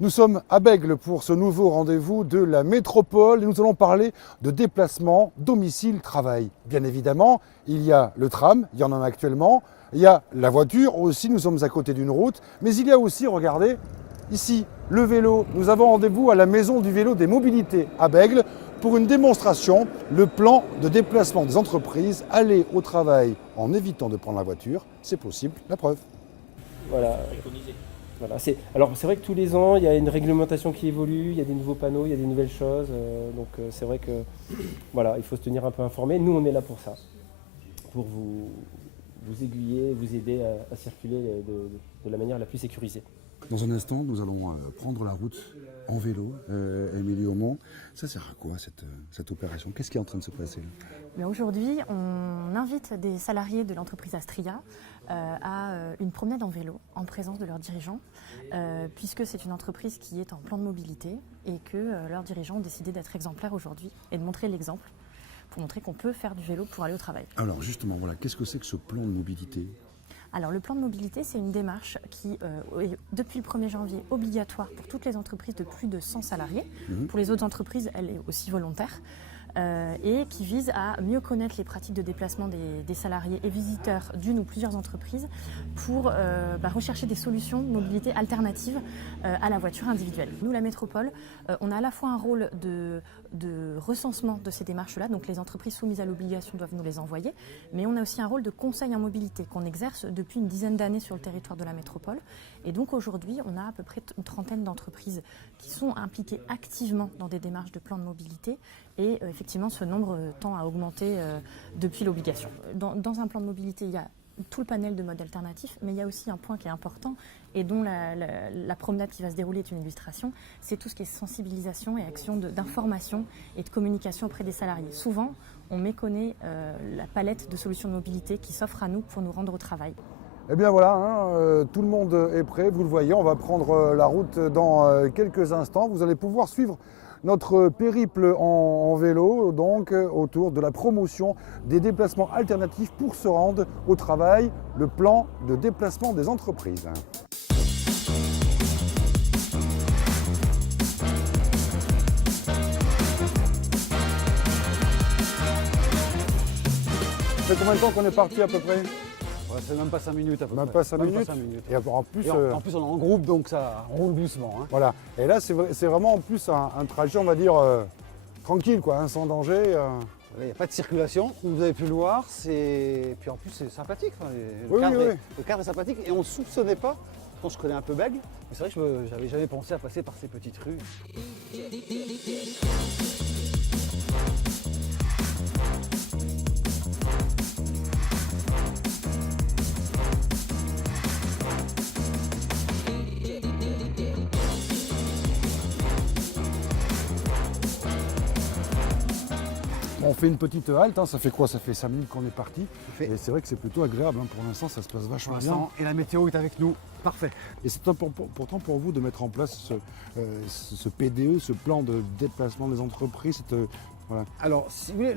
Nous sommes à Bègles pour ce nouveau rendez-vous de la métropole et nous allons parler de déplacement domicile-travail. Bien évidemment, il y a le tram, il y en a actuellement, il y a la voiture aussi, nous sommes à côté d'une route, mais il y a aussi, regardez, ici, le vélo. Nous avons rendez-vous à la maison du vélo des mobilités à Bègles pour une démonstration, le plan de déplacement des entreprises, aller au travail en évitant de prendre la voiture, c'est possible, la preuve. Voilà. Voilà, alors c'est vrai que tous les ans, il y a une réglementation qui évolue, il y a des nouveaux panneaux, il y a des nouvelles choses. Donc c'est vrai que voilà, il faut se tenir un peu informé. Nous, on est là pour ça, pour vous aiguiller, vous aider à circuler de la manière la plus sécurisée. Dans un instant, nous allons prendre la route en vélo, Émilie Aumont. Ça sert à quoi cette opération? Qu'est-ce qui est en train de se passer là? Aujourd'hui, on invite des salariés de l'entreprise Astria à une promenade en vélo en présence de leurs dirigeants, puisque c'est une entreprise qui est en plan de mobilité et que leurs dirigeants ont décidé d'être exemplaires aujourd'hui et de montrer l'exemple pour montrer qu'on peut faire du vélo pour aller au travail. Alors justement, voilà, qu'est-ce que c'est que ce plan de mobilité? Alors le plan de mobilité, c'est une démarche qui est depuis le 1er janvier obligatoire pour toutes les entreprises de plus de 100 salariés. Pour les autres entreprises, elle est aussi volontaire. Et qui vise à mieux connaître les pratiques de déplacement des salariés et visiteurs d'une ou plusieurs entreprises pour rechercher des solutions de mobilité alternatives à la voiture individuelle. Nous, la métropole, on a à la fois un rôle de recensement de ces démarches-là, donc les entreprises soumises à l'obligation doivent nous les envoyer, mais on a aussi un rôle de conseil en mobilité qu'on exerce depuis une dizaine d'années sur le territoire de la métropole. Et donc aujourd'hui, on a à peu près une trentaine d'entreprises qui sont impliquées activement dans des démarches de plan de mobilité et effectivement ce nombre tend à augmenter depuis l'obligation. Dans un plan de mobilité, il y a tout le panel de modes alternatifs, mais il y a aussi un point qui est important et dont la promenade qui va se dérouler est une illustration, c'est tout ce qui est sensibilisation et action d'information et de communication auprès des salariés. Souvent, on méconnaît la palette de solutions de mobilité qui s'offre à nous pour nous rendre au travail. Eh bien voilà, tout le monde est prêt, vous le voyez, on va prendre la route dans quelques instants. Vous allez pouvoir suivre notre périple en vélo, donc autour de la promotion des déplacements alternatifs pour se rendre au travail, le plan de déplacement des entreprises. Ça fait combien de temps qu'on est parti à peu près? Ouais, c'est même pas 5 minutes à peu près. Même pas 5 Même minutes. pas 5 minutes. Et en plus, En plus, on est en groupe, donc ça roule doucement. Hein. voilà. Et là, c'est vraiment en plus un trajet, on va dire, tranquille, quoi, hein, sans danger. Il n'y a pas de circulation, comme vous avez pu le voir. Puis en plus, c'est sympathique. Enfin, Oui. le cadre est sympathique et on ne soupçonnait pas. Quand je connais un peu Bègles, mais c'est vrai que je n'avais jamais pensé à passer par ces petites rues. On fait une petite halte, hein, ça fait quoi? Ça fait 5 minutes qu'on est parti. Fait. Et c'est vrai que c'est plutôt agréable, hein, pour l'instant ça se passe vachement Pour bien. l'instant, et la météo est avec nous. Parfait. Et c'est pourtant pour vous de mettre en place ce PDE, ce plan de déplacement des entreprises. Voilà. Alors, si vous voulez,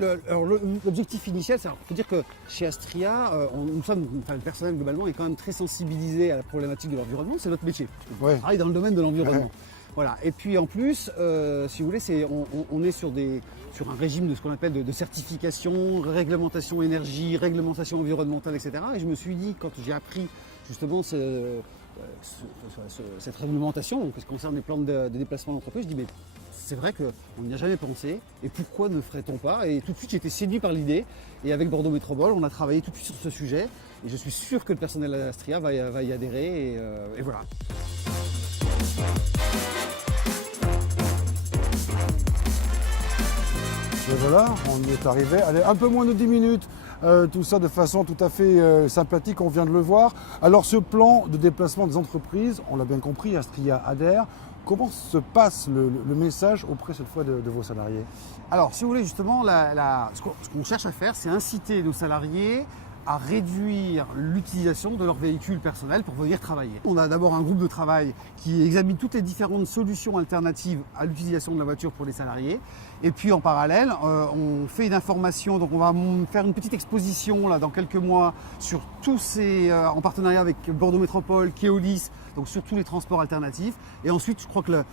l'objectif initial, il faut dire que chez Astria, le personnel globalement est quand même très sensibilisé à la problématique de l'environnement, c'est notre métier. Ouais. On travaille dans le domaine de l'environnement. Ouais. Voilà. Et puis en plus, si vous voulez, on est sur un régime de ce qu'on appelle de certification, réglementation énergie, réglementation environnementale, etc. Et je me suis dit, quand j'ai appris justement cette réglementation, donc, ce qui concerne les plans de déplacement d'entreprise, je dis mais c'est vrai qu'on n'y a jamais pensé, et pourquoi ne ferait-on pas? Et tout de suite j'ai été séduit par l'idée, et avec Bordeaux Métropole, on a travaillé tout de suite sur ce sujet, et je suis sûr que le personnel d'Astria va y adhérer, et voilà. Et voilà, on y est arrivé. Allez, un peu moins de 10 minutes. Tout ça de façon tout à fait sympathique, on vient de le voir. Alors ce plan de déplacement des entreprises, on l'a bien compris, Astria adhère. Comment se passe le message auprès cette fois de vos salariés? Alors si vous voulez justement, ce qu'on cherche à faire, c'est inciter nos salariés à réduire l'utilisation de leur véhicule personnel pour venir travailler. On a d'abord un groupe de travail qui examine toutes les différentes solutions alternatives à l'utilisation de la voiture pour les salariés. Et puis en parallèle, on fait une information, donc on va faire une petite exposition là, dans quelques mois sur tous ces, en partenariat avec Bordeaux Métropole, Keolis, donc sur tous les transports alternatifs. Et ensuite, je crois que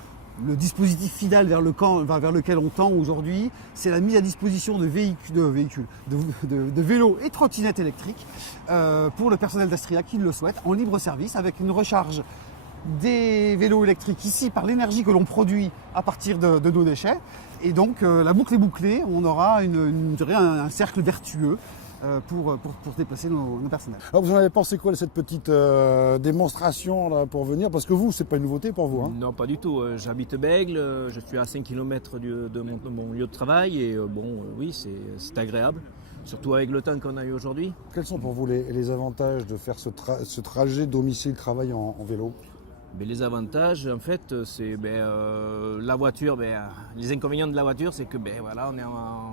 le dispositif final vers lequel on tend aujourd'hui, c'est la mise à disposition de vélos et trottinettes électriques pour le personnel d'Astria qui le souhaite, en libre service, avec une recharge des vélos électriques ici par l'énergie que l'on produit à partir de nos déchets. Et donc la boucle est bouclée, on aura un cercle vertueux pour déplacer nos personnels. Alors vous en avez pensé quoi de cette petite démonstration là, pour venir? Parce que vous, c'est pas une nouveauté pour vous. Hein? Non, pas du tout. J'habite Bègles, je suis à 5 km de mon lieu de travail et oui, c'est agréable, surtout avec le temps qu'on a eu aujourd'hui. Quels sont pour vous les avantages de faire ce trajet domicile-travail en vélo? Mais les avantages, en fait, c'est la voiture. Les inconvénients de la voiture, c'est que voilà,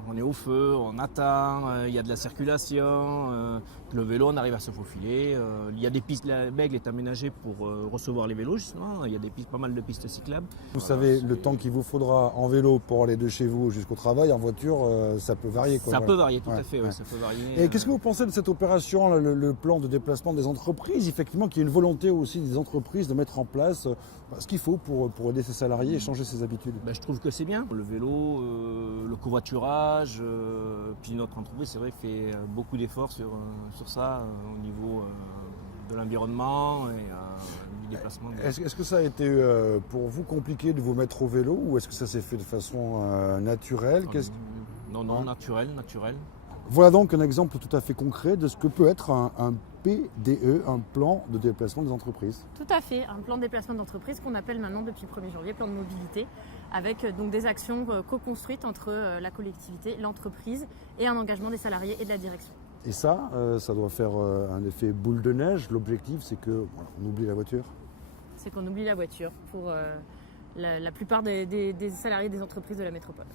on est au feu, on attend, il y a de la circulation. Le vélo, on arrive à se faufiler. Il y a des pistes. La Bègle est aménagée pour recevoir les vélos, justement. Il y a pas mal de pistes cyclables. Vous savez le temps qu'il vous faudra en vélo pour aller de chez vous jusqu'au travail. En voiture, ça peut varier. Ça peut varier, tout à fait. Ouais. Ça peut varier. Et qu'est-ce que vous pensez de cette opération, là, le plan de déplacement des entreprises? Effectivement, qu'il y a une volonté aussi des entreprises de mettre en place ce qu'il faut pour aider ses salariés et changer ses habitudes. Je trouve que c'est bien. Le vélo, le covoiturage, puis notre entreprise, c'est vrai, fait beaucoup d'efforts sur ça au niveau de l'environnement et du déplacement. Est-ce que ça a été pour vous compliqué de vous mettre au vélo ou est-ce que ça s'est fait de façon naturelle? Non, naturel. Voilà donc un exemple tout à fait concret de ce que peut être un PDE, un plan de déplacement des entreprises. Tout à fait, un plan de déplacement d'entreprise qu'on appelle maintenant depuis le 1er janvier plan de mobilité, avec donc des actions co-construites entre la collectivité, l'entreprise et un engagement des salariés et de la direction. Et ça doit faire un effet boule de neige. L'objectif, c'est qu'on oublie la voiture. C'est qu'on oublie la voiture pour la plupart des salariés des entreprises de la métropole.